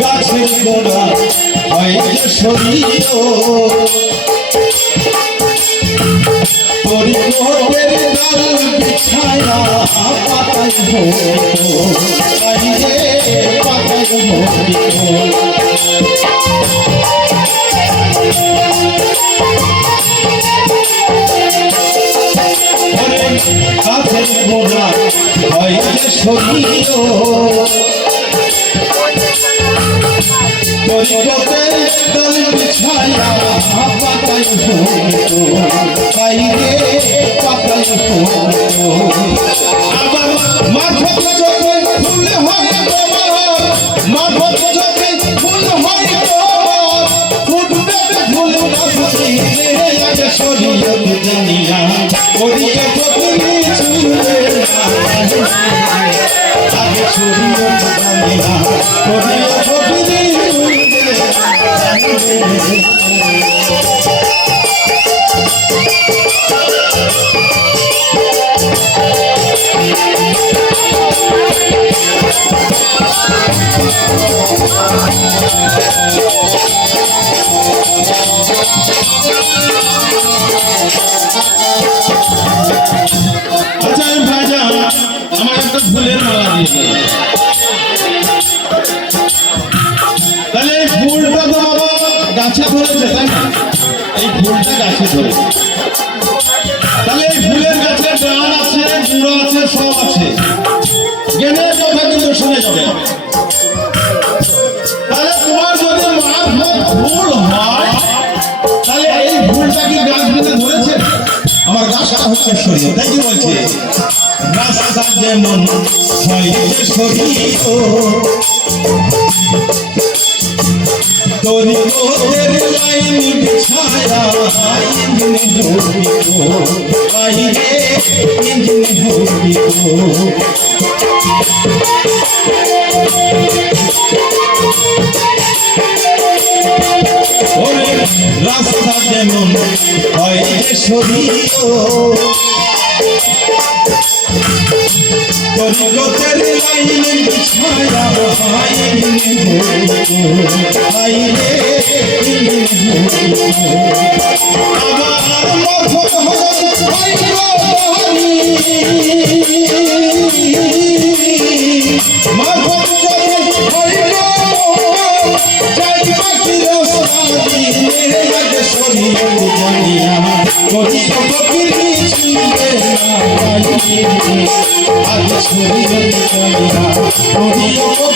গাছের গোড়া হয় যে শরীর পরিমোহের ডাল বিছায়া পাতায় ভরিত বাইরে পাতায় ভরিত গাছের গোড়া হয় যে শরীর পরিমোহের ডাল বিছায়া পাতায় ভরিত বাইরে পাতায় ভরিত আবার মাথা চোখে ফুল হয় তোমার মাথা চোখে ফুল হয় তোমার ফুটবে ফুল গাছে আজ শরীয়ত জানিয়া ওদিকে পত্নী চুলে আজ শরীয়ত জানিয়া ওদিকে পত্নী আমার একটা ফুলের মালা দিয়ে তাহলে এই ফুলটা তো বাবা গাছে ধরেছে তাই না এই ফুলটা গাছে ধরেছে তাহলে এই ফুলের গাছে ডাল আছে গুঁড়ো আছে সব আছে গেলে কথা কিন্তু শুনে যাবে তাহলে তোমার যদি মারফত ফুল হয় তাহলে এই ফুলটা কি গাছ বেঁধে ধরেছে আমার গাছটা হচ্ছে শরীর তাই কি বলছে রাস্তা যেমন হয় যে শরীর তরিকতের লাইন বিছায়া ইঞ্জিনে ধরিত বাইরে ইঞ্জিনে ধরিত ওরে রাস্তা যেমন হয় যে শরীর তরিকতের লাইন বিছায়া বাইরে আবার মফত মারফত হইল যাই বাকি রাস্তা শরীর জানিয়া করিব ফকিরি চুলে না আজ শরীর জানিয়া করিব